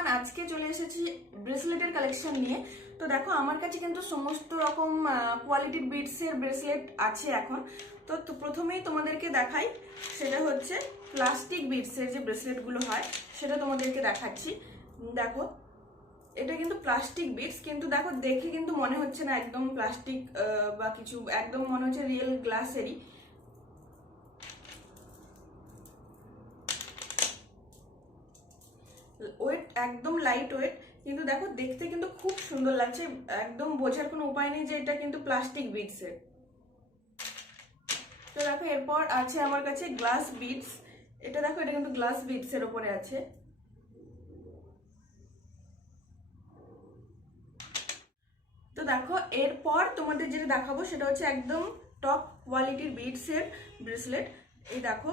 Everyone, আজকে চলে এসেছি ব্রেসলেটের কালেকশন নিয়ে। তো দেখো আমার কাছে কিন্তু সমস্ত রকম কোয়ালিটির বিডসের ব্রেসলেট আছে এখন। তো প্রথমেই তোমাদেরকে দেখাই, সেটা হচ্ছে প্লাস্টিক বিডসের যে ব্রেসলেটগুলো হয় সেটা তোমাদেরকে দেখাচ্ছি। দেখো এটা কিন্তু প্লাস্টিক বিডস, কিন্তু দেখো দেখে কিন্তু মনে হচ্ছে না একদম প্লাস্টিক বা কিছু, একদম মনে হচ্ছে রিয়েল গ্লাসেরই। ওয়েট একদম লাইট ওয়েট, কিন্তু দেখো দেখতে কিন্তু খুব সুন্দর লাগছে, একদম বোঝার কোনো উপায় নেই যে এটা কিন্তু প্লাস্টিক বিডসের। তো দেখো এরপর আছে আমার কাছে গ্লাস বিডস। এটা দেখো, এটা কিন্তু গ্লাস বিডস এর উপরে আছে। তো দেখো এরপর তোমাদের যেটা দেখাবো সেটা হচ্ছে একদম টপ কোয়ালিটির বিডস এর ব্রেসলেট। এই দেখো,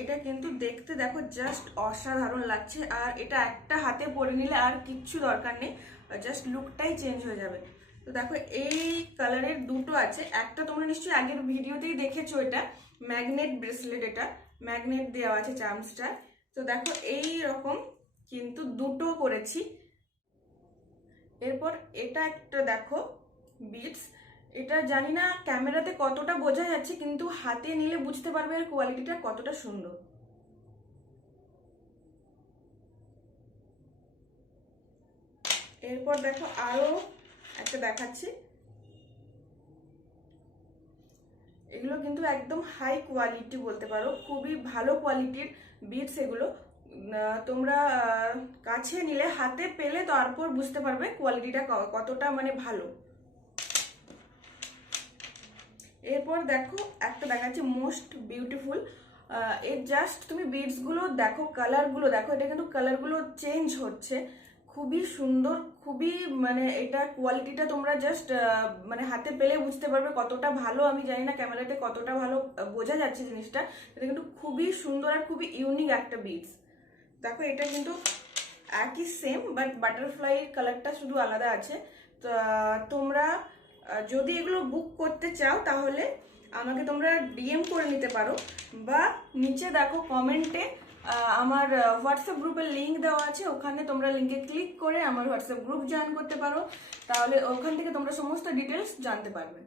এটা কিন্তু দেখতে দেখো জাস্ট অসাধারণ লাগছে, আর এটা একটা হাতে পরে নিলে আর কিচ্ছু দরকার নেই, জাস্ট লুকটাই চেঞ্জ হয়ে যাবে। তো দেখো এই কালারের দুটো আছে, একটা তোমরা নিশ্চয়ই আগের ভিডিওতেই দেখেছো, এটা ম্যাগনেট ব্রেসলেট, এটা ম্যাগনেট দেওয়া আছে চার্মসটা। তো দেখো এই রকম কিন্তু দুটো করেছি। এরপর এটা একটা দেখো বিটস, এটা জানি না ক্যামেরাতে কতটা বোঝা যাচ্ছে, কিন্তু হাতে নিলে বুঝতে পারবে এর কোয়ালিটিটা কতটা সুন্দর। এরপর দেখো আরো একটা দেখাচ্ছি, এগুলো কিন্তু একদম হাই কোয়ালিটি বলতে পারো, খুবই ভালো কোয়ালিটির বিটস এগুলো। তোমরা কাছে নিলে, হাতে পেলে তারপর বুঝতে পারবে কোয়ালিটিটা কতটা মানে ভালো। এরপর দেখো একটা দেখাচ্ছি মোস্ট বিউটিফুল। এর জাস্ট তুমি বিডসগুলো দেখো, কালারগুলো দেখো, এটা কিন্তু কালারগুলো চেঞ্জ হচ্ছে, খুবই সুন্দর, খুবই মানে এটা কোয়ালিটিটা তোমরা জাস্ট মানে হাতে পেলে বুঝতে পারবে কতটা ভালো। আমি জানি না ক্যামেরাতে কতটা ভালো বোঝা যাচ্ছে জিনিসটা, এটা কিন্তু খুবই সুন্দর আর খুবই ইউনিক একটা বিডস। দেখো এটা কিন্তু একই সেম, বাট বাটারফ্লাই কালারটা শুধু আলাদা আছে। তো তোমরা যদি এগুলো বুক করতে চাও তাহলে আমাকে তোমরা ডিএম করে নিতে পারো, বা নিচে দেখো কমেন্টে আমার হোয়াটসঅ্যাপ গ্রুপের লিঙ্ক দেওয়া আছে, ওখানে তোমরা লিঙ্কে ক্লিক করে আমার হোয়াটসঅ্যাপ গ্রুপ জয়েন করতে পারো, তাহলে ওখান থেকে তোমরা সমস্ত ডিটেলস জানতে পারবে।